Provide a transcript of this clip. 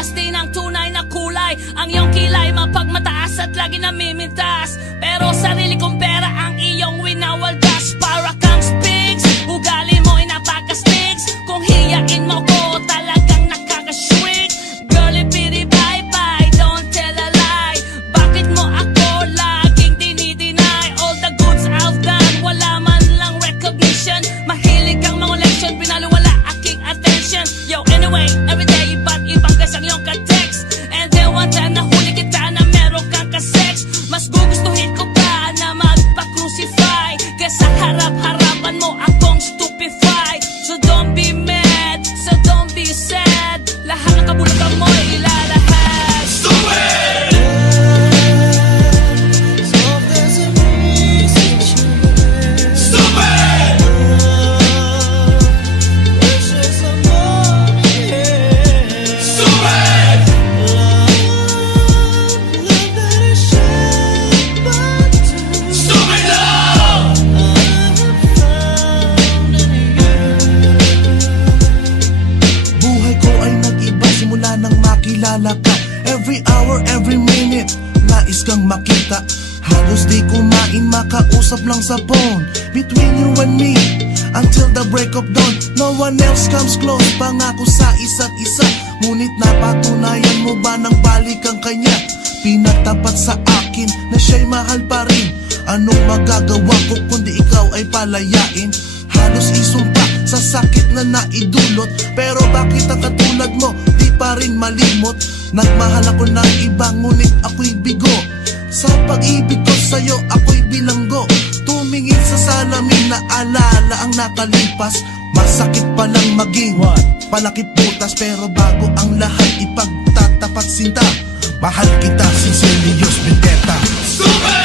Lumabas din ang tunay na kulay. Ang iyong kilay mapagmataas at lagi namimintas. Pero sarili kong pera ang iyong winawaldas. Para kang spigs, ugali mo ay napakastigs. Kung hiyain mo ko talagang nakakashrink. Girlie pity bye bye, don't tell a lie. Bakit mo ako laging dinideny? All the goods I've done, wala man lang recognition. Mahilig kang mga leksyon, pinaliwala aking attention. Yo, anyway, everyday iba't ibang gas ang iyong ka-text. And then one time nahuli kita na meron kang ka-sex. Mas gugustuhin ko pa na magpa-crucify kesa harap-harapan mo akong stupefied. So don't be mad, so don't be sad. Lahat ng kabulutan mo ilalahad. Stupid! Stupid! Stupid! Stupid love! Buhay ko ay nag-iba simula nang makilala ka. Every hour, every minute, nais kang makita. Halos di kumain, makausap lang sa phone. Between you and me, until the break of dawn. No one else comes close, pangako sa isa't isa. Ngunit napatunayan mo ba nang balik ang kanya? Pinatapat sa akin na siya'y mahal pa rin. Anong magagawa ko kundi ikaw ay palayain? Halos isumpa sa sakit na naidulot. Pero bakit ang katulad mo di pa rin malimot? Nagmahal ako ng iba ngunit ako'y bigo. Sa pag-ibig ko sa'yo ako'y bilanggo. Tumingin sa salamin na alala ang nakalipas. Masakit palang maging palakip butas. Pero bago ang lahat ipagtatapat sinta. Mahal kita, sincerely, Diyos Vendetta. Stupid!